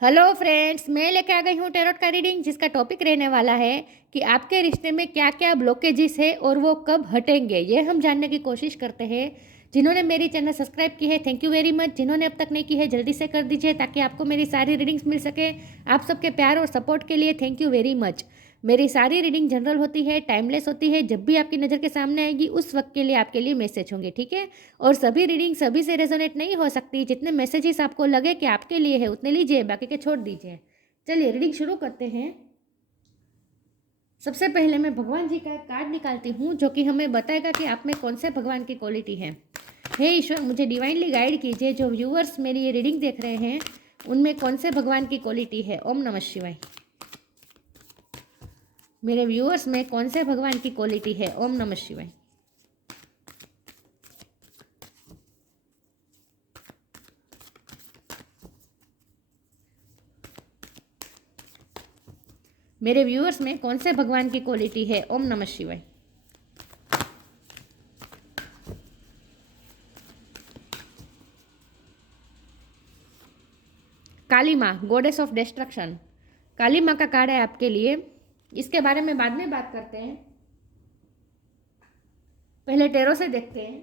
Hello friends, मैं लेके आ गई हूँ टैरोट का रीडिंग, जिसका टॉपिक रहने वाला है कि आपके रिश्ते में क्या क्या ब्लॉकेजेस है और वो कब हटेंगे। ये हम जानने की कोशिश करते हैं। जिन्होंने मेरी चैनल सब्सक्राइब की है, थैंक यू वेरी मच। जिन्होंने अब तक नहीं की है, जल्दी से कर दीजिए ताकि आपको मेरी सारी रीडिंग्स मिल सके। आप सबके प्यार और सपोर्ट के लिए थैंक यू वेरी मच। मेरी सारी रीडिंग जनरल होती है, टाइमलेस होती है। जब भी आपकी नज़र के सामने आएगी उस वक्त के लिए आपके लिए मैसेज होंगे, ठीक है। और सभी रीडिंग सभी से रेजोनेट नहीं हो सकती। जितने मैसेजेस आपको लगे कि आपके लिए है उतने लीजिए, बाकी के छोड़ दीजिए। चलिए रीडिंग शुरू करते हैं। सबसे पहले मैं भगवान जी का कार्ड निकालती हूँ, जो कि हमें बताएगा कि आप में कौन से भगवान की क्वालिटी है। हे ईश्वर, मुझे डिवाइनली गाइड कीजिए। जो व्यूअर्स मेरी ये रीडिंग देख रहे हैं उनमें कौन से भगवान की क्वालिटी है। ओम नमः शिवाय। मेरे व्यूअर्स में कौन से भगवान की क्वालिटी है। ओम नमः शिवाय। मेरे व्यूअर्स में कौन से भगवान की क्वालिटी है। ओम नमः शिवाय। काली माँ, गॉडेस ऑफ डिस्ट्रक्शन। काली माँ का कार्ड है आपके लिए। इसके बारे में बाद में बात करते हैं, पहले टेरो से देखते हैं।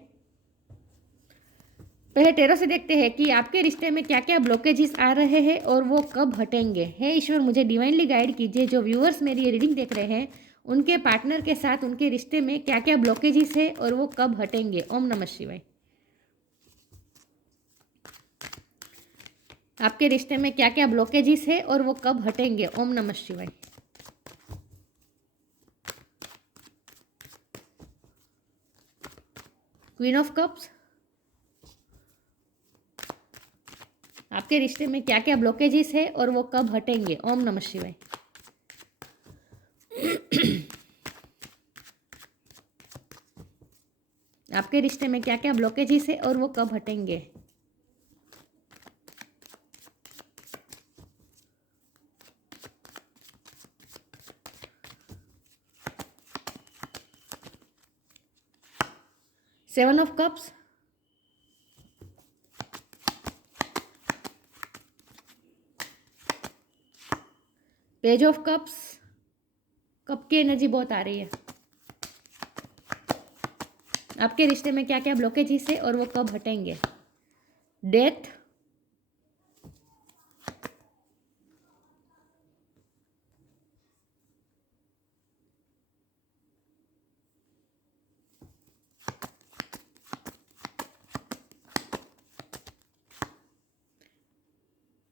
पहले टेरो से देखते हैं कि आपके रिश्ते में क्या क्या ब्लॉकेजेस आ रहे हैं और वो कब हटेंगे। हे ईश्वर, मुझे डिवाइनली गाइड कीजिए। जो व्यूअर्स मेरी ये रीडिंग देख रहे हैं उनके पार्टनर के साथ उनके रिश्ते में क्या क्या ब्लॉकेजेस है और वो कब हटेंगे। ओम नमः शिवाय। आपके रिश्ते में क्या क्या ब्लॉकेजेस है और वो कब हटेंगे। ओम नमः शिवाय। Queen of cups. आपके रिश्ते में क्या क्या ब्लॉकेजेस है और वो कब हटेंगे। ओम नमः शिवाय। आपके रिश्ते में क्या क्या ब्लॉकेजेस है और वो कब हटेंगे। Seven of cups. Page of cups. Cup की एनर्जी बहुत आ रही है। आपके रिश्ते में क्या क्या ब्लॉकेजेस है और वो कब हटेंगे। Death.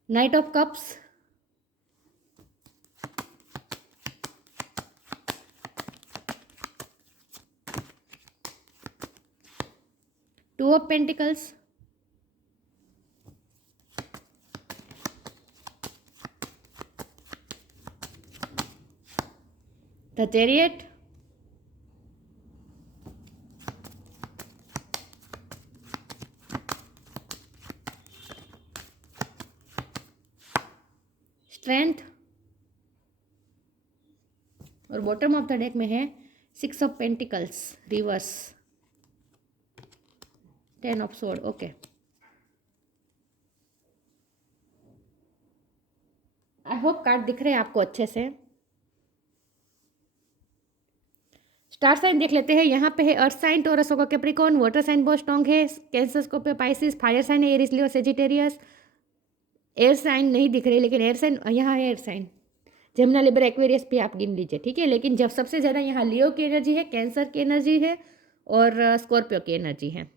Night of cups. Two of pentacles. The chariot. Strength. और बॉटम ऑफ द डेक में है six of pentacles reverse. Ten of sword. Okay, I hope card दिख रहे हैं आपको अच्छे से। स्टार साइन देख लेते हैं। यहाँ पे है earth sign, Taurus, Capricorn. Water sign बहुत स्ट्रॉन्ग है। Cancer, Scorpio, Pisces. Fire sign है Aries, Leo, Sagittarius. Air sign नहीं दिख रही, लेकिन एयर साइन यहाँ है। Air sign Gemini, Libra, Aquarius भी आप गिन लीजिए, ठीक है। लेकिन जब सबसे ज़्यादा यहाँ लियो की एनर्जी है, कैंसर की एनर्जी है और स्कॉर्पियो की एनर्जी है।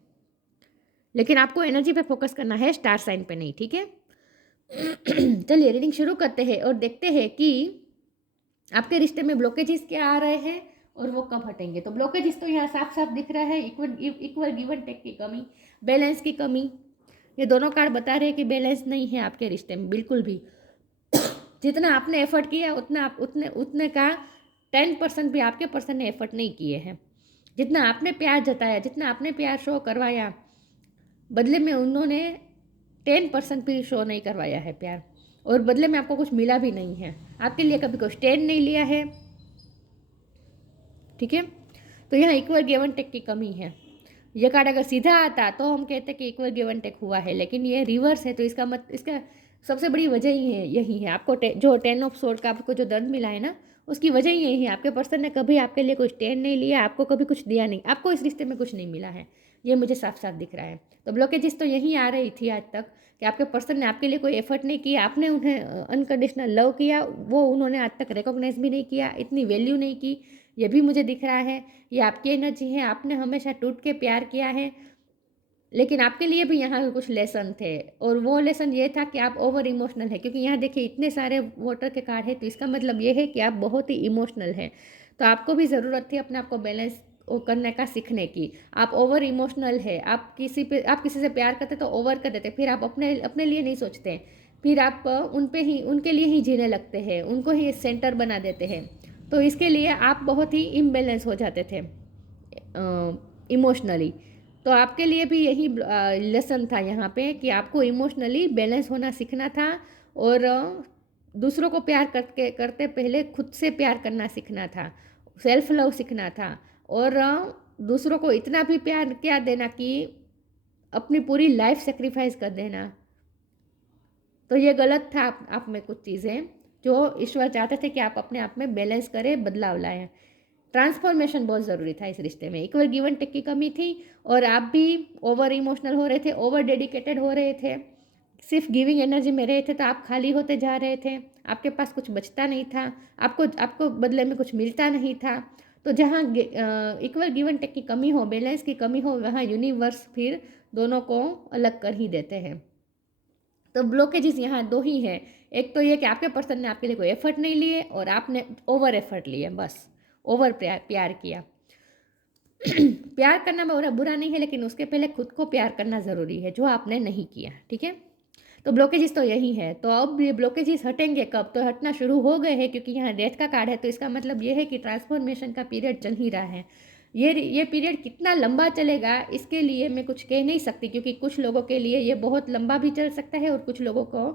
लेकिन आपको एनर्जी पे फोकस करना है, स्टार साइन पे नहीं, ठीक है। चलिए रीडिंग शुरू करते हैं और देखते हैं कि आपके रिश्ते में ब्लॉकेजेस क्या आ रहे हैं और वो कब हटेंगे। तो ब्लॉकेजेस तो यहाँ साफ साफ दिख रहा है। इक्वल गिव एंड टेक की कमी, बैलेंस की कमी। ये दोनों कार्ड बता रहे हैं कि बैलेंस नहीं है आपके रिश्ते में बिल्कुल भी। जितना आपने एफर्ट किया उतना आप उतने उतने का 10% भी आपके पर्सन ने एफर्ट नहीं किए हैं। जितना आपने प्यार जताया, जितना आपने प्यार शो करवाया, बदले में उन्होंने 10% भी शो नहीं करवाया है प्यार। और बदले में आपको कुछ मिला भी नहीं है। आपके लिए कभी कोई स्टैंड नहीं लिया है, ठीक है। तो यहाँ इक्वल गिव एंड टेक की कमी है। ये कार्ड अगर सीधा आता तो हम कहते कि इक्वल गिव एंड टेक हुआ है, लेकिन ये रिवर्स है। तो इसका सबसे बड़ी वजह ही है, यही है। आपको जो 10 ऑफ सोर्ड का आपको जो दर्द मिला है ना, उसकी वजह ही यही है। आपके पर्सन ने कभी आपके लिए कोई स्टैंड नहीं लिया, आपको कभी कुछ दिया नहीं, आपको इस रिश्ते में कुछ नहीं मिला है, ये मुझे साफ साफ दिख रहा है। तो ब्लॉकेजेस तो यही आ रही थी आज तक कि आपके पर्सन ने आपके लिए कोई एफर्ट नहीं किया, आपने उन्हें अनकंडीशनल लव किया, वो उन्होंने आज तक रिकॉग्नाइज भी नहीं किया, इतनी वैल्यू नहीं की, ये भी मुझे दिख रहा है। ये आपकी एनर्जी है, आपने हमेशा टूट के प्यार किया है, लेकिन आपके लिए भी यहाँ कुछ लेसन थे, और वो लेसन ये था कि आप ओवर इमोशनल है। क्योंकि यहाँ देखिए इतने सारे वाटर के कार्ड है, तो इसका मतलब ये है कि आप बहुत ही इमोशनल हैं। तो आपको भी ज़रूरत थी अपने आप को बैलेंस करने का, सीखने की। आप ओवर इमोशनल है, आप किसी से प्यार करते तो ओवर कर देते, फिर आप अपने अपने लिए नहीं सोचते, फिर आप उनके लिए ही जीने लगते हैं, उनको ही सेंटर बना देते हैं। तो इसके लिए आप बहुत ही इम्बेलेंस हो जाते थे इमोशनली। तो आपके लिए भी यही लेसन था यहाँ पे कि आपको इमोशनली बैलेंस होना सीखना था, और दूसरों को प्यार करते पहले खुद से प्यार करना सीखना था, सेल्फ लव सीखना था, और दूसरों को इतना भी प्यार क्या देना कि अपनी पूरी लाइफ सेक्रीफाइस कर देना। तो ये गलत था आप में कुछ चीज़ें जो ईश्वर चाहते थे कि आप अपने आप में बैलेंस करें, बदलाव लाएं। ट्रांसफॉर्मेशन बहुत ज़रूरी था इस रिश्ते में। इक्वल गिव एंड टेक की कमी थी, और आप भी ओवर इमोशनल हो रहे थे, ओवर डेडिकेटेड हो रहे थे, सिर्फ गिविंग एनर्जी में रहे थे, तो आप खाली होते जा रहे थे, आपके पास कुछ बचता नहीं था, आपको बदले में कुछ मिलता नहीं था। तो जहाँ इक्वल गिव एंड टेक की कमी हो, बैलेंस की कमी हो, वहाँ यूनिवर्स फिर दोनों को अलग कर ही देते हैं। तो ब्लॉकेजेस यहाँ दो ही है। एक तो ये कि आपके पर्सन ने आपके लिए कोई एफर्ट नहीं लिए, और आपने ओवर एफर्ट लिए, बस ओवर प्यार किया। प्यार करना बुरा नहीं है, लेकिन उसके पहले खुद को प्यार करना ज़रूरी है, जो आपने नहीं किया। ठीक है, तो ब्लॉकेजेस तो यही है। तो अब ये ब्लॉकेजेस हटेंगे कब? तो हटना शुरू हो गए हैं, क्योंकि यहाँ डेथ का कार्ड है, तो इसका मतलब ये है कि ट्रांसफॉर्मेशन का पीरियड चल ही रहा है। ये पीरियड कितना लंबा चलेगा इसके लिए मैं कुछ कह नहीं सकती, क्योंकि कुछ लोगों के लिए ये बहुत लंबा भी चल सकता है, और कुछ लोगों को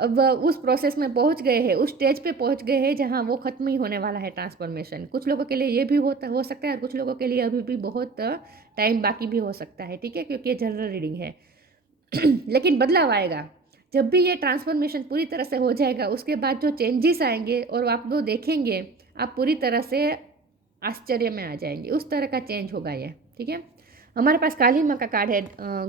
अब उस प्रोसेस में पहुंच गए हैं, उस स्टेज पे पहुंच गए हैं जहां वो ख़त्म ही होने वाला है ट्रांसफॉर्मेशन। कुछ लोगों के लिए ये भी हो सकता है, और कुछ लोगों के लिए अभी भी बहुत टाइम बाकी भी हो सकता है। ठीक है, क्योंकि ये जनरल रीडिंग है। लेकिन बदलाव आएगा जब भी ये ट्रांसफॉर्मेशन पूरी तरह से हो जाएगा। उसके बाद जो चेंजेस आएंगे और आप वो देखेंगे, आप पूरी तरह से आश्चर्य में आ जाएंगे। उस तरह का चेंज होगा ये। ठीक है, हमारे पास काली माँ का कार्ड है,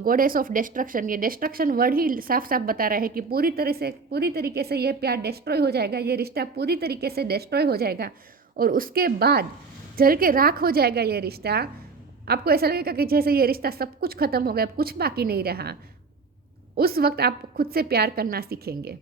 गॉडेस ऑफ डिस्ट्रक्शन। ये डिस्ट्रक्शन वर्ड ही साफ साफ बता रहा है कि पूरी तरीके से ये प्यार डिस्ट्रॉय हो जाएगा, ये रिश्ता पूरी तरीके से डिस्ट्रॉय हो जाएगा, और उसके बाद जल के राख हो जाएगा ये रिश्ता। आपको ऐसा लगेगा कि जैसे ये रिश्ता सब कुछ खत्म हो गया, कुछ बाकी नहीं रहा। उस वक्त आप खुद से प्यार करना सीखेंगे,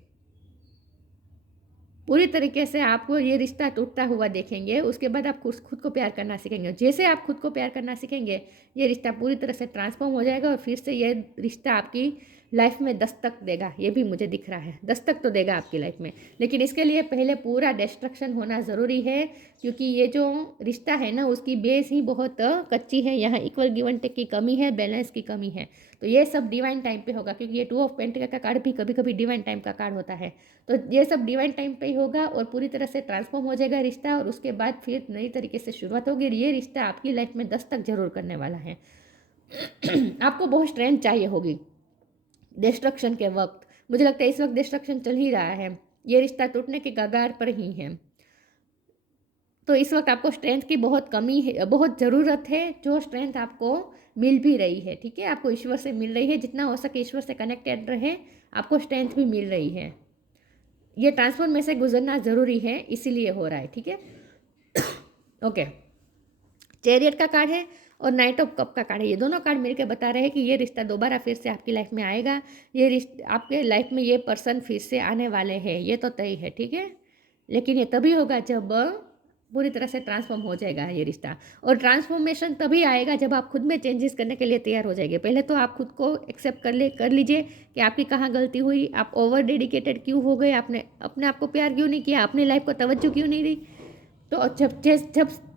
पूरी तरीके से आपको ये रिश्ता टूटता हुआ देखेंगे। उसके बाद आप खुद को प्यार करना सीखेंगे। जैसे आप खुद को प्यार करना सीखेंगे, ये रिश्ता पूरी तरह से ट्रांसफॉर्म हो जाएगा, और फिर से ये रिश्ता आपकी लाइफ में दस्तक देगा। ये भी मुझे दिख रहा है, दस्तक तो देगा आपकी लाइफ में, लेकिन इसके लिए पहले पूरा डिस्ट्रक्शन होना ज़रूरी है, क्योंकि ये जो रिश्ता है ना, उसकी बेस ही बहुत कच्ची है। यहाँ इक्वल गिव एंड टेक की कमी है, बैलेंस की कमी है। तो ये सब डिवाइन टाइम पे होगा, क्योंकि ये 2 ऑफ पेंटिकल का कार्ड भी कभी कभी डिवाइन टाइम का कार्ड होता है। तो ये सब डिवाइन टाइम पे ही होगा, और पूरी तरह से ट्रांसफॉर्म हो जाएगा रिश्ता, और उसके बाद फिर नई तरीके से शुरुआत होगी। ये रिश्ता आपकी लाइफ में दस्तक जरूर करने वाला है। आपको बहुत स्ट्रेंथ चाहिए होगी डिस्ट्रक्शन के वक्त। मुझे लगता है इस वक्त डिस्ट्रक्शन चल ही रहा है, ये रिश्ता टूटने के कगार पर ही है। तो इस वक्त आपको स्ट्रेंथ की बहुत कमी है, बहुत ज़रूरत है, जो स्ट्रेंथ आपको मिल भी रही है। ठीक है, आपको ईश्वर से मिल रही है, जितना हो सके ईश्वर से कनेक्टेड रहे, आपको स्ट्रेंथ भी मिल रही है। ये ट्रांसफॉर्म में से गुजरना ज़रूरी है, इसीलिए हो रहा है। ठीक है, ओके। चैरियट का कार्ड है और नाइट ऑफ कप का कार्ड है। ये दोनों कार्ड मिलकर बता रहे हैं कि ये रिश्ता दोबारा फिर से आपकी लाइफ में आएगा। ये रिश्ता आपके लाइफ में ये पर्सन फिर से आने वाले हैं, ये तो तय है। ठीक है, लेकिन ये तभी होगा जब पूरी तरह से ट्रांसफॉर्म हो जाएगा ये रिश्ता। और ट्रांसफॉर्मेशन तभी आएगा जब आप खुद में चेंजेस करने के लिए तैयार हो जाएंगे। पहले तो आप खुद को एक्सेप्ट कर लीजिए कि आपकी कहाँ गलती हुई, आप ओवर डेडिकेटेड क्यों हो गए, आपने अपने आप को प्यार क्यों नहीं किया, अपनी लाइफ को तवज्जो क्यों नहीं दी। तो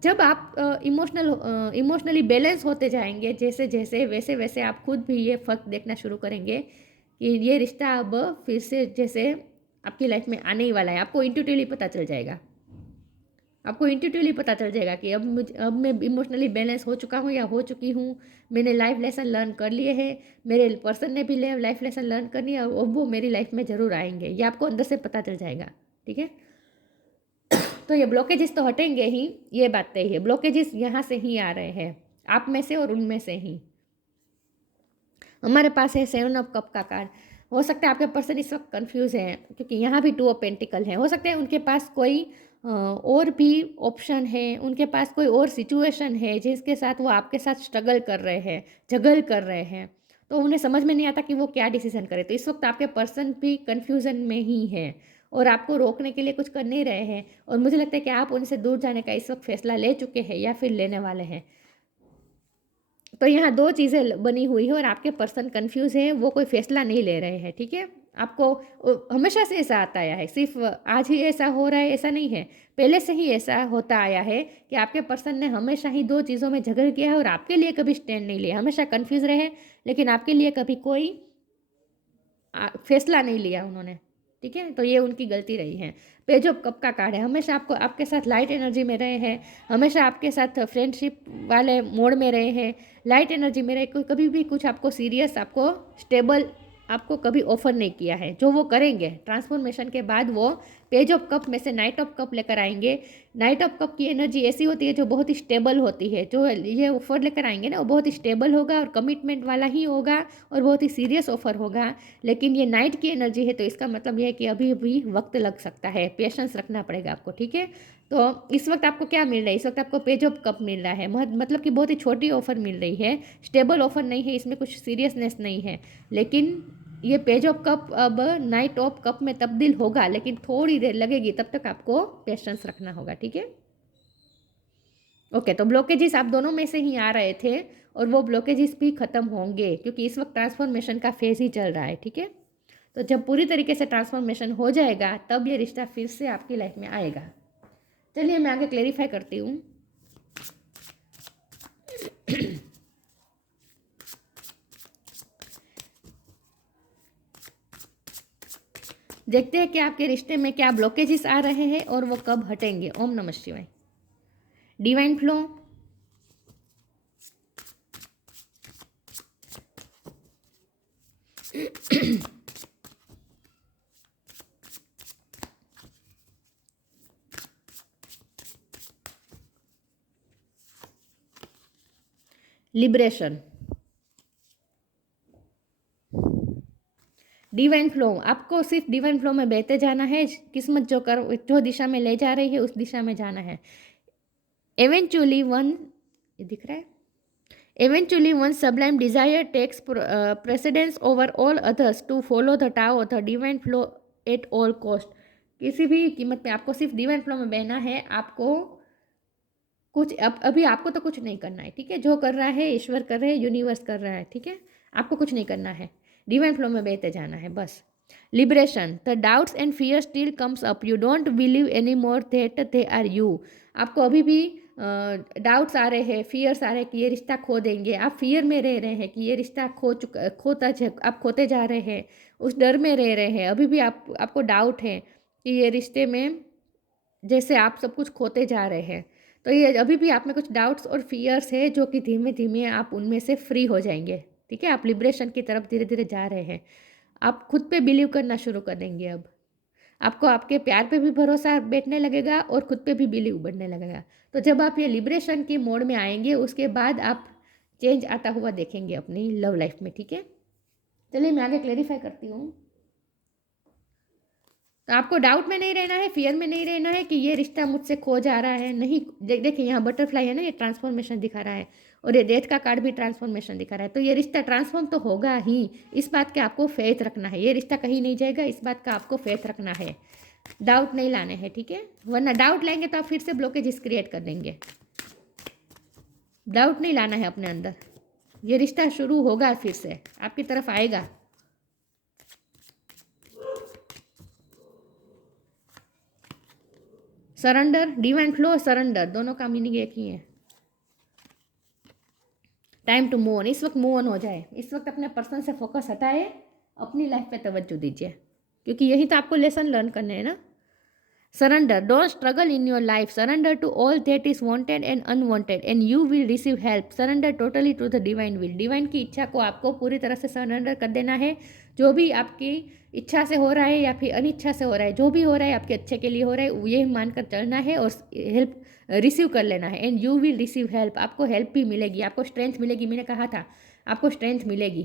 जब आप इमोशनली बैलेंस होते जाएंगे, जैसे जैसे वैसे वैसे आप खुद भी ये फ़र्क देखना शुरू करेंगे कि ये रिश्ता अब फिर से जैसे आपकी लाइफ में आने ही वाला है। आपको इंट्यूटिवली पता चल जाएगा। आपको इंट्यूटिवली पता चल जाएगा कि अब मैं इमोशनली बैलेंस हो चुका हूँ या हो चुकी हूँ, मैंने लाइफ लेसन लर्न कर लिए हैं, मेरे पर्सन ने भी लाइफ लेसन लर्न कर लिया, अब वो मेरी लाइफ में ज़रूर आएंगे, ये आपको अंदर से पता चल जाएगा। ठीक है, तो ये ब्लॉकेजेस तो हटेंगे ही, ये बात तय है। ब्लॉकेजेस यहाँ से ही आ रहे हैं, आप में से और उनमें से ही। हमारे पास है 7 ऑफ कप का कार्ड। हो सकता है आपके पर्सन इस वक्त कंफ्यूज है, क्योंकि यहाँ भी 2 ऑफ पेंटिकल है। हो सकता है उनके पास कोई और भी ऑप्शन है, उनके पास कोई और सिचुएशन है जिसके साथ वो आपके साथ स्ट्रगल कर रहे हैं, जगल कर रहे हैं, तो उन्हें समझ में नहीं आता कि वो क्या डिसीजन करे। तो इस वक्त आपके पर्सन भी कन्फ्यूज़न में ही है और आपको रोकने के लिए कुछ कर नहीं रहे हैं, और मुझे लगता है कि आप उनसे दूर जाने का इस वक्त फैसला ले चुके हैं या फिर लेने वाले हैं। तो यहाँ 2 चीज़ें बनी हुई है और आपके पर्सन कंफ्यूज है, वो कोई फैसला नहीं ले रहे हैं। ठीक है, आपको हमेशा से ऐसा आता आया है, सिर्फ आज ही ऐसा हो रहा है ऐसा नहीं है, पहले से ही ऐसा होता आया है कि आपके पर्सन ने हमेशा ही 2 चीज़ों में झगड़ किया है और आपके लिए कभी स्टैंड नहीं लिया, हमेशा कंफ्यूज रहे लेकिन आपके लिए कभी कोई फैसला नहीं लिया उन्होंने। ठीक है, तो ये उनकी गलती रही है। पेज ऑफ कप का कार्ड है, हमेशा आपको आपके साथ लाइट एनर्जी में रहे हैं, हमेशा आपके साथ फ्रेंडशिप वाले मोड में रहे हैं, लाइट एनर्जी में रहे, कभी भी कुछ आपको सीरियस, आपको स्टेबल आपको कभी ऑफर नहीं किया है। जो वो करेंगे ट्रांसफॉर्मेशन के बाद, वो पेज ऑफ कप में से नाइट ऑफ कप लेकर आएंगे। नाइट ऑफ कप की एनर्जी ऐसी होती है जो बहुत ही स्टेबल होती है, जो ये ऑफर लेकर आएंगे ना वो बहुत ही स्टेबल होगा और कमिटमेंट वाला ही होगा और बहुत ही सीरियस ऑफर होगा। लेकिन ये नाइट की एनर्जी है, तो इसका मतलब ये है कि अभी भी वक्त लग सकता है, पेशेंस रखना पड़ेगा आपको। ठीक है, तो इस वक्त आपको क्या मिल रहा है, इस वक्त आपको पेज ऑफ कप मिल रहा है, मतलब कि बहुत ही छोटी ऑफर मिल रही है, स्टेबल ऑफर नहीं है, इसमें कुछ सीरियसनेस नहीं है। लेकिन ये पेज ऑफ कप अब नाइट ऑफ कप में तब्दील होगा, लेकिन थोड़ी देर लगेगी, तब तक आपको पेशेंस रखना होगा। ठीक है, ओके, तो ब्लॉकेजेस आप दोनों में से ही आ रहे थे और वो ब्लॉकेजेस भी ख़त्म होंगे, क्योंकि इस वक्त ट्रांसफॉर्मेशन का फेज़ ही चल रहा है। ठीक है, तो जब पूरी तरीके से ट्रांसफॉर्मेशन हो जाएगा तब ये रिश्ता फिर से आपकी लाइफ में आएगा। चलिए मैं आगे क्लेरिफाई करती हूँ। देखते हैं कि आपके रिश्ते में क्या ब्लॉकेजेस आ रहे हैं और वो कब हटेंगे। ओम नमः शिवाय। Divine flow, liberation, divine flow. आपको सिर्फ डिवाइन फ्लो में बहते जाना है, किस्मत जो दिशा में ले जा रही है उस दिशा में जाना है। एवेंचुअली वन, ये दिख रहा है, eventually one sublime desire takes precedence over all others to follow the Tao, the divine flow at all cost। किसी भी कीमत पे आपको सिर्फ डिवाइन फ्लो में बहना है। आपको कुछ अभी आपको तो कुछ नहीं करना है। ठीक है, जो कर रहा है ईश्वर कर रहे हैं, यूनिवर्स कर रहा है। ठीक है, आपको कुछ नहीं करना है, डिवाइन फ्लो में बहते जाना है बस। Liberation, the doubts and fear still comes up, you don't believe any more that they are you. आपको अभी भी डाउट्स आ रहे हैं, फियर्स आ रहे हैं कि ये रिश्ता खो देंगे, आप फियर में रह रहे हैं कि ये रिश्ता आप खोते जा रहे हैं, उस डर में रह रहे हैं। अभी भी आपको डाउट है कि ये रिश्ते में जैसे आप सब कुछ खोते जा रहे हैं। तो ये अभी भी आप में कुछ डाउट्स और फियर्स है, जो कि धीमे धीमे आप उनमें से फ्री हो जाएंगे। ठीक है, आप लिबरेशन की तरफ धीरे धीरे जा रहे हैं। आप खुद पे बिलीव करना शुरू कर देंगे। अब आपको आपके प्यार पे भी भरोसा बैठने लगेगा और खुद पे भी बिलीव बढ़ने लगेगा। तो जब आप ये लिबरेशन के मोड में आएंगे, उसके बाद आप चेंज आता हुआ देखेंगे अपनी लव लाइफ में। ठीक है, चलिए मैं आगे क्लेरिफाई करती हूँ। तो आपको डाउट में नहीं रहना है, फियर में नहीं रहना है कि ये रिश्ता मुझसे खो जा रहा है। नहीं, देखिए यहाँ बटरफ्लाई है ना, ये ट्रांसफॉर्मेशन दिखा रहा है, और ये डेथ का कार्ड भी ट्रांसफॉर्मेशन दिखा रहा है। तो ये रिश्ता ट्रांसफॉर्म तो होगा ही, इस बात का आपको फेथ रखना है। ये रिश्ता कहीं नहीं जाएगा, इस बात का आपको फेथ रखना है, डाउट नहीं लाने हैं। ठीक है, वरना डाउट लाएंगे तो आप फिर से ब्लॉकेज क्रिएट कर देंगे। डाउट नहीं लाना है अपने अंदर, ये रिश्ता शुरू होगा, फिर से आपकी तरफ आएगा। सरेंडर, डिवाइन फ्लो, सरेंडर, दोनों का मीनिंग एक ही है। टाइम टू मूव ऑन, इस वक्त मूव ऑन हो जाए, इस वक्त अपने पर्सन से फोकस हटाए, अपनी लाइफ पे तवज्जो दीजिए, क्योंकि यही तो आपको लेसन लर्न करने हैं ना। Surrender. Don't struggle in your life. Surrender to all that is wanted and unwanted and you will receive help. Surrender totally to the divine will. Divine की इच्छा को आपको पूरी तरह से सरेंडर कर देना है. जो भी आपकी इच्छा से हो रहा है या फिर अनिच्छा से हो रहा है, जो भी हो रहा है आपके अच्छे के लिए हो रहा है, ये मानकर चलना है और हेल्प रिसीव कर लेना है. And you will receive help. आपको हेल्प भी मिलेगी, आपको स्ट्रेंथ मिलेगी. मैंने कहा था आपको स्ट्रेंथ मिलेगी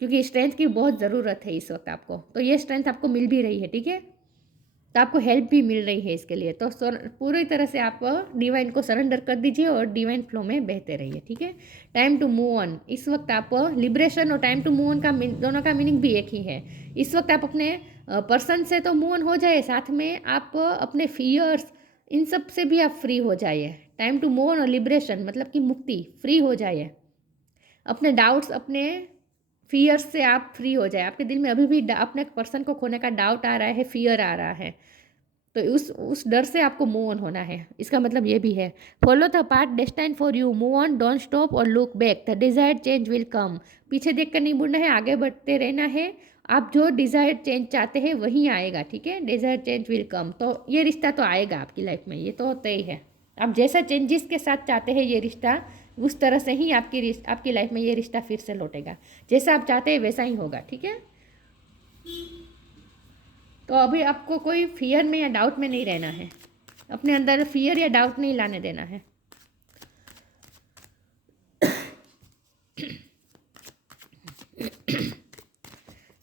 क्योंकि स्ट्रेंथ की बहुत ज़रूरत है इस वक्त आपको. तो ये स्ट्रेंथ आपको मिल भी रही है. ठीक है, तो आपको हेल्प भी मिल रही है इसके लिए. तो पूरी तरह से आप डिवाइन को सरेंडर कर दीजिए और डिवाइन फ्लो में बहते रहिए. ठीक है. Time to move on. इस वक्त आप लिबरेशन और टाइम टू मूव ऑन का दोनों का मीनिंग भी एक ही है. इस वक्त आप अपने पर्सन से तो मूव ऑन हो जाए, साथ में आप अपने फियर्स इन सब से भी आप फ्री हो जाइए. टाइम टू मूव ऑन और लिबरेशन मतलब कि मुक्ति, फ्री हो जाइए. अपने डाउट्स, अपने फियर्स से आप फ्री हो जाए. आपके दिल में अभी भी अपने पर्सन को खोने का डाउट आ रहा है, फियर आ रहा है, तो उस डर से आपको मूव ऑन होना है. इसका मतलब ये भी है, follow the path destined for you, move on, don't stop और look back, the desired change will come. पीछे देखकर नहीं मुड़ना है, आगे बढ़ते रहना है. आप जो डिजायर्ड चेंज चाहते हैं वही आएगा. ठीक है, डिजायर्ड चेंज विल कम. तो ये रिश्ता तो आएगा आपकी लाइफ में, ये तो तय है. आप जैसा चेंजेस के साथ चाहते हैं ये रिश्ता, उस तरह से ही आपकी लाइफ में ये रिश्ता फिर से लौटेगा. जैसा आप चाहते हैं वैसा ही होगा. ठीक है, तो अभी आपको कोई फियर में या डाउट में नहीं रहना है. अपने अंदर फियर या डाउट नहीं लाने देना है.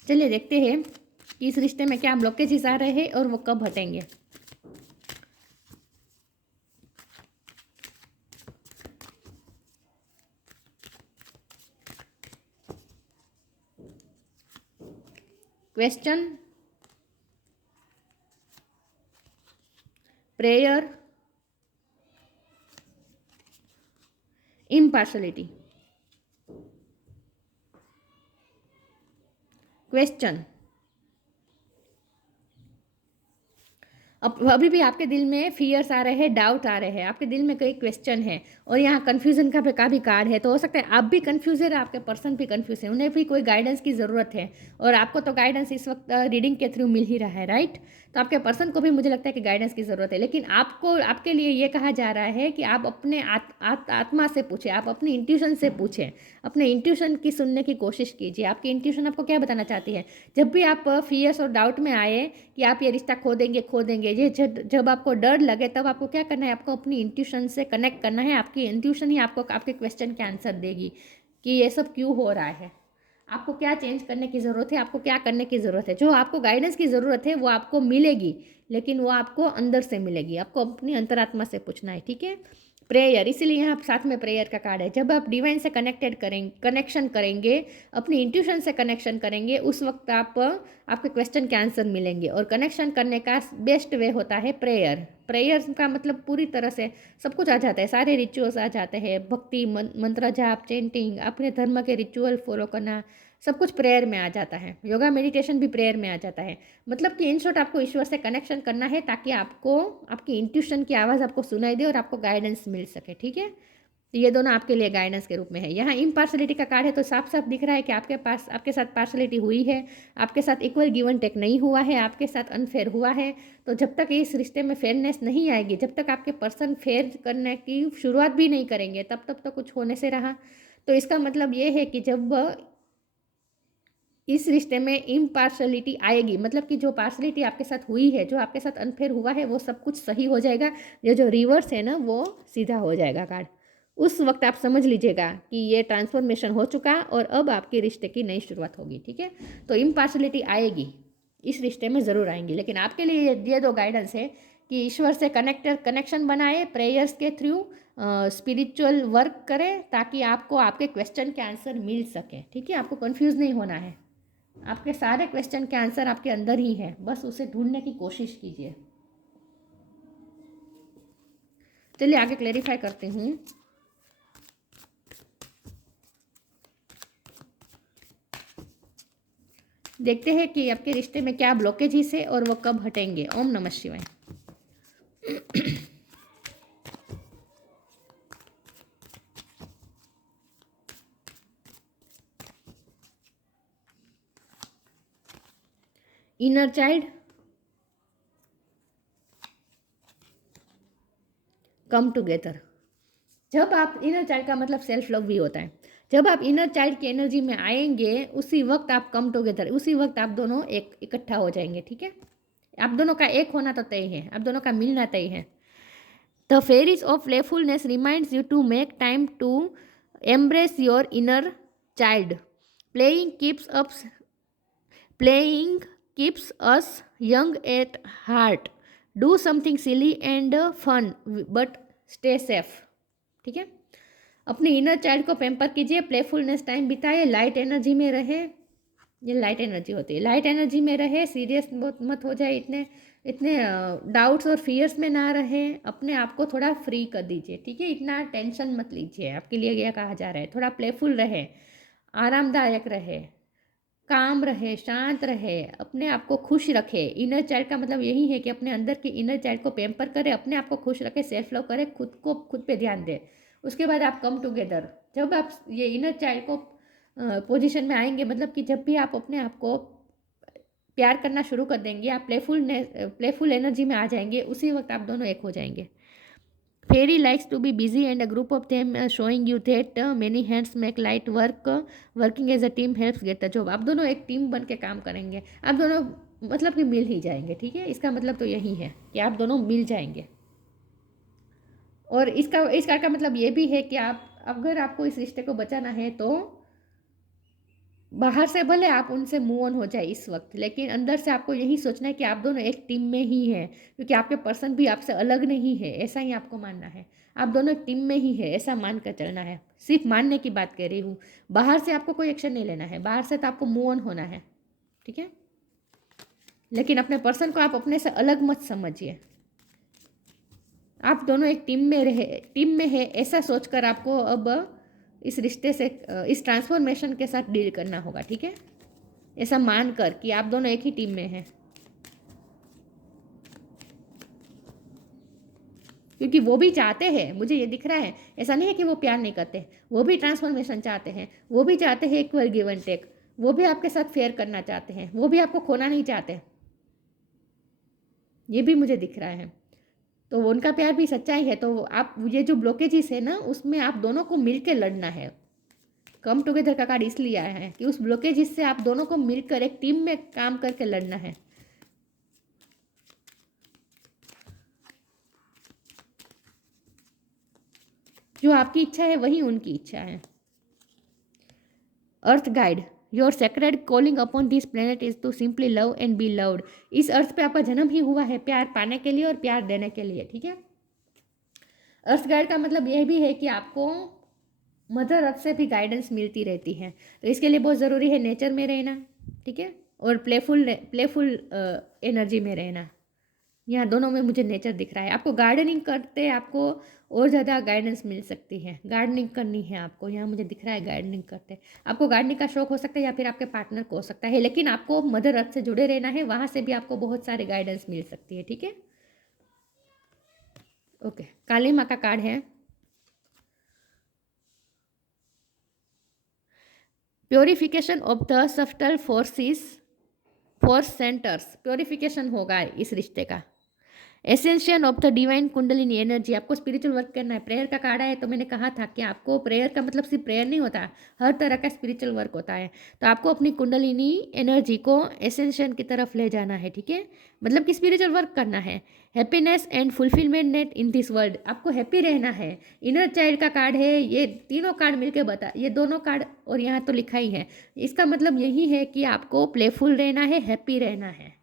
चलिए देखते हैं कि इस रिश्ते में क्या ब्लॉकेजेस आ रहे हैं और वो कब हटेंगे. Question, prayer, impartiality. क्वेश्चन, अब अभी भी आपके दिल में फियर्स आ रहे हैं, डाउट आ रहे हैं, आपके दिल में कई क्वेश्चन है और यहाँ कन्फ्यूजन का भी कार्ड है. तो हो सकता है आप भी कन्फ्यूज है, आपके पर्सन भी कन्फ्यूज है, उन्हें भी कोई गाइडेंस की ज़रूरत है और आपको तो गाइडेंस इस वक्त रीडिंग के थ्रू मिल ही रहा है. राइट, तो आपके पर्सन को भी मुझे लगता है कि गाइडेंस की ज़रूरत है. लेकिन आपको, आपके लिए ये कहा जा रहा है कि आप अपने आत्मा से पूछें, आप अपनी इंट्यूशन से पूछें, अपने इंट्यूशन की सुनने की कोशिश कीजिए. आपकी इंट्यूशन आपको क्या बताना चाहती है. जब भी आप फियर्स और डाउट में आए कि आप ये रिश्ता खो देंगे, ये जब आपको डर लगे तब आपको क्या करना है, आपको अपनी इंट्यूशन से कनेक्ट करना है. आपकी इंट्यूशन ही आपको आपके क्वेश्चन के आंसर देगी कि ये सब क्यों हो रहा है, आपको क्या चेंज करने की ज़रूरत है, आपको क्या करने की ज़रूरत है. जो आपको गाइडेंस की ज़रूरत है वो आपको मिलेगी, लेकिन वो आपको अंदर से मिलेगी. आपको अपनी अंतरात्मा से पूछना है. ठीक है. प्रेयर, इसीलिए यहाँ साथ में प्रेयर का कार्ड है. जब आप डिवाइन से कनेक्शन करेंगे, अपनी इंट्यूशन से कनेक्शन करेंगे, उस वक्त आपके क्वेश्चन के आंसर मिलेंगे. और कनेक्शन करने का बेस्ट वे होता है प्रेयर. प्रेयर का मतलब पूरी तरह से सब कुछ आ जाता है, सारे रिचुअल्स आ जाते हैं, भक्ति, मंत्र जाप, चेंटिंग, अपने धर्म के रिचुअल फॉलो करना, सब कुछ प्रेयर में आ जाता है. योगा मेडिटेशन भी प्रेयर में आ जाता है. मतलब कि इन शॉर्ट आपको ईश्वर से कनेक्शन करना है ताकि आपको आपकी इंट्यूशन की आवाज़ आपको सुनाई दे और आपको गाइडेंस मिल सके. ठीक है, तो ये दोनों आपके लिए गाइडेंस के रूप में है. यहाँ इम्पार्शलिटी का कार्ड है तो साफ साफ दिख रहा है कि आपके साथ पार्शलिटी हुई है, आपके साथ इक्वल गिव एंड टेक नहीं हुआ है, आपके साथ अनफेयर हुआ है. तो जब तक इस रिश्ते में फेयरनेस नहीं आएगी, जब तक आपके पर्सन फेयर करने की शुरुआत भी नहीं करेंगे, तब तो कुछ होने से रहा. तो इसका मतलब ये है कि जब इस रिश्ते में इम्पार्शलिटी आएगी, मतलब कि जो पार्शलिटी आपके साथ हुई है, जो आपके साथ अनफेयर हुआ है, वो सब कुछ सही हो जाएगा. ये जो रिवर्स है ना वो सीधा हो जाएगा कार्ड. उस वक्त आप समझ लीजिएगा कि ये ट्रांसफॉर्मेशन हो चुका और अब आपके रिश्ते की नई शुरुआत होगी. ठीक है, तो इम्पार्शलिटी आएगी, इस रिश्ते में ज़रूर आएंगी. लेकिन आपके लिए ये दो गाइडेंस है कि ईश्वर से कनेक्शन बनाए, प्रेयर्स के थ्रू स्पिरिचुअल वर्क करें ताकि आपको आपके क्वेश्चन के आंसर मिल सके. ठीक है, आपको कन्फ्यूज़ नहीं होना है. आपके सारे क्वेश्चन के आंसर आपके अंदर ही है, बस उसे ढूंढने की कोशिश कीजिए. चलिए आगे क्लेरिफाई करती हूँ. देखते हैं कि आपके रिश्ते में क्या ब्लॉकेजेस है और वो कब हटेंगे. ओम नमः शिवाय. Inner child, come together. जब आप इनर चाइल्ड का मतलब सेल्फ लव भी होता है, जब आप इनर चाइल्ड की एनर्जी में आएंगे उसी वक्त आप कम टुगेदर, उसी वक्त आप दोनों एक इकट्ठा हो जाएंगे। ठीक है, आप दोनों का एक होना तो तय है, आप दोनों का मिलना तय है। The fairies of playfulness reminds you to make time to embrace your inner child. Playing keeps up playing keeps us young at heart. Do something silly and fun but stay safe. ठीक है, अपने inner child को pamper कीजिए, playfulness time बिताए, light energy में रहे। ये light energy होती है, लाइट एनर्जी में रहे, सीरियस मत हो जाए, इतने इतने डाउट्स और फियर्स में ना रहे, अपने आप को थोड़ा फ्री कर दीजिए। ठीक है, इतना टेंशन मत लीजिए, आपके लिए यह कहा जा रहा है। थोड़ा प्लेफुल रहे, आरामदायक रहे, काम रहे, शांत रहे, अपने आप को खुश रखे। इनर चाइल्ड का मतलब यही है कि अपने अंदर की इनर चाइल्ड को पैम्पर करे, अपने आप को खुश रखे, सेल्फ लव करे, खुद पे ध्यान दे। उसके बाद आप कम टुगेदर, जब आप ये इनर चाइल्ड को पोजीशन में आएंगे, मतलब कि जब भी आप अपने आप को प्यार करना शुरू कर देंगे, आप प्लेफुल एनर्जी में आ जाएंगे, उसी वक्त आप दोनों एक हो जाएंगे। Fairy likes to be busy and a group of them showing you that many hands make light work, working as a team helps get the job. आप दोनों एक टीम बन के काम करेंगे, आप दोनों मतलब कि मिल ही जाएंगे। ठीक है, इसका मतलब तो यही है कि आप दोनों मिल जाएंगे। और इसका का मतलब ये भी है कि आप, अगर आपको इस रिश्ते को बचाना है तो बाहर से भले आप उनसे मूव ऑन हो जाए इस वक्त, लेकिन अंदर से आपको यही सोचना है कि आप दोनों एक टीम में ही हैं, क्योंकि आपके पर्सन भी आपसे अलग नहीं है, ऐसा ही आपको मानना है। आप दोनों एक टीम में ही है, ऐसा मान कर चलना है। सिर्फ मानने की बात कर रही हूँ, बाहर से आपको कोई एक्शन नहीं लेना है, बाहर से तो आपको मूव ऑन होना है। ठीक है, लेकिन अपने पर्सन को आप अपने से अलग मत समझिए। आप दोनों एक टीम में है ऐसा सोचकर आपको अब इस रिश्ते से, इस ट्रांसफॉर्मेशन के साथ डील करना होगा। ठीक है, ऐसा मानकर कि आप दोनों एक ही टीम में हैं, क्योंकि वो भी चाहते हैं, मुझे ये दिख रहा है, ऐसा नहीं है कि वो प्यार नहीं करते, वो भी ट्रांसफॉर्मेशन चाहते हैं, वो भी चाहते हैं इक्वल गिव एंड टेक, वो भी आपके साथ फेयर करना चाहते हैं, वो भी आपको खोना नहीं चाहते, ये भी मुझे दिख रहा है। तो उनका प्यार भी सच्चाई है। तो आप ये जो ब्लॉकेजेस है ना, उसमें आप दोनों को मिलकर लड़ना है। कम टुगेदर का कार्ड इसलिए आया है कि उस ब्लॉकेजेस से आप दोनों को मिलकर एक टीम में काम करके लड़ना है। जो आपकी इच्छा है वही उनकी इच्छा है। Earth guide, your sacred calling upon this planet is to simply love and be loved. इस अर्थ पे आपका जन्म ही हुआ है प्यार पाने के लिए और प्यार देने के लिए। ठीक है, अर्थ गाइड का मतलब यह भी है कि आपको मदर अर्थ से भी गाइडेंस मिलती रहती है, तो इसके लिए बहुत ज़रूरी है नेचर में रहना। ठीक है, और प्लेफुल एनर्जी में रहना। यहाँ दोनों में मुझे नेचर दिख रहा है। आपको गार्डनिंग करते आपको और ज़्यादा गाइडेंस मिल सकती है, गार्डनिंग करनी है आपको, यहाँ मुझे दिख रहा है गार्डनिंग करते। आपको गार्डनिंग का शौक हो सकता है या फिर आपके पार्टनर को हो सकता है, लेकिन आपको मदर अर्थ से जुड़े रहना है, वहाँ से भी आपको बहुत सारे गाइडेंस मिल सकती है। ठीक है, ओके, काली माँ का कार्ड है। Purification of the subtle force centres, purification होगा इस रिश्ते का। Essential of the divine kundalini energy, आपको स्पिरिचुअल वर्क करना है। प्रेयर का कार्ड है, तो मैंने कहा था कि आपको प्रेयर का मतलब सिर्फ प्रेयर नहीं होता, हर तरह का स्पिरिचुअल वर्क होता है। तो आपको अपनी कुंडलिनी एनर्जी को एसेंशियल की तरफ ले जाना है। ठीक है, मतलब कि स्पिरिचुअल वर्क करना है। Happiness and fulfilment net in this world, आपको हैप्पी रहना है। इनर चाइल्ड का कार्ड है, ये तीनों कार्ड मिलकर बता, ये दोनों कार्ड और यहाँ तो लिखा ही है, इसका मतलब यही है कि आपको प्लेफुल रहना है, हैप्पी रहना है,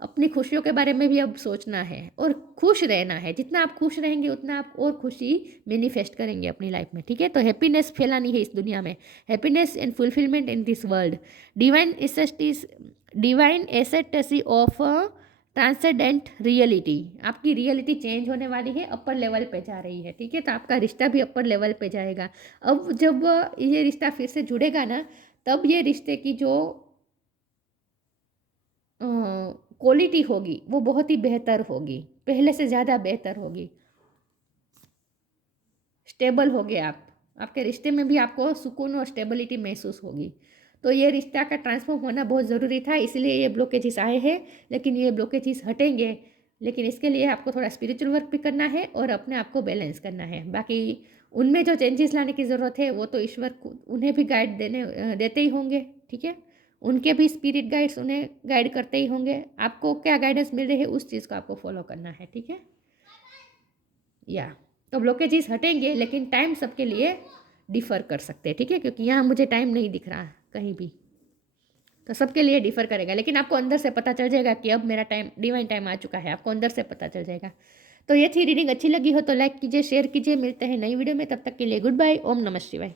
अपनी खुशियों के बारे में भी अब सोचना है और खुश रहना है। जितना आप खुश रहेंगे उतना आप और खुशी मैनिफेस्ट करेंगे अपनी लाइफ में। ठीक है, तो हैप्पीनेस फैलानी है इस दुनिया में, happiness and fulfilment in this world. Divine ecstasy of transcendent reality, आपकी रियलिटी चेंज होने वाली है, अपर लेवल पे जा रही है। ठीक है, तो आपका रिश्ता भी अपर लेवल पे जाएगा। अब जब ये रिश्ता फिर से जुड़ेगा ना, तब ये रिश्ते की जो क्वालिटी होगी वो बहुत ही बेहतर होगी, पहले से ज़्यादा बेहतर होगी। स्टेबल हो गए आप, आपके रिश्ते में भी आपको सुकून और स्टेबिलिटी महसूस होगी। तो ये रिश्ता का ट्रांसफॉर्म होना बहुत ज़रूरी था, इसलिए ये ब्लॉकेजेस आए हैं, लेकिन ये ब्लॉकेजेस हटेंगे लेकिन इसके लिए आपको थोड़ा स्पिरिचुअल वर्क भी करना है और अपने आप को बैलेंस करना है। बाकी उनमें जो चेंजेस लाने की ज़रूरत है वो तो ईश्वर को उन्हें भी गाइड देते ही होंगे, ठीक है। उनके भी स्पिरिट गाइड्स उन्हें गाइड करते ही होंगे। आपको क्या गाइडेंस मिल रही है उस चीज़ को आपको फॉलो करना है, ठीक है। या तो ब्लॉकेजेस हटेंगे, लेकिन टाइम सबके लिए डिफ़र कर सकते हैं, ठीक है, क्योंकि यहाँ मुझे टाइम नहीं दिख रहा कहीं भी, तो सबके लिए डिफ़र करेगा। लेकिन आपको अंदर से पता चल जाएगा कि अब मेरा टाइम, डिवाइन टाइम आ चुका है, आपको अंदर से पता चल जाएगा। तो ये थी रीडिंग, अच्छी लगी हो तो लाइक कीजिए, शेयर कीजिए। मिलते हैं नई वीडियो में, तब तक के लिए गुड बाय। ओम नमः शिवाय।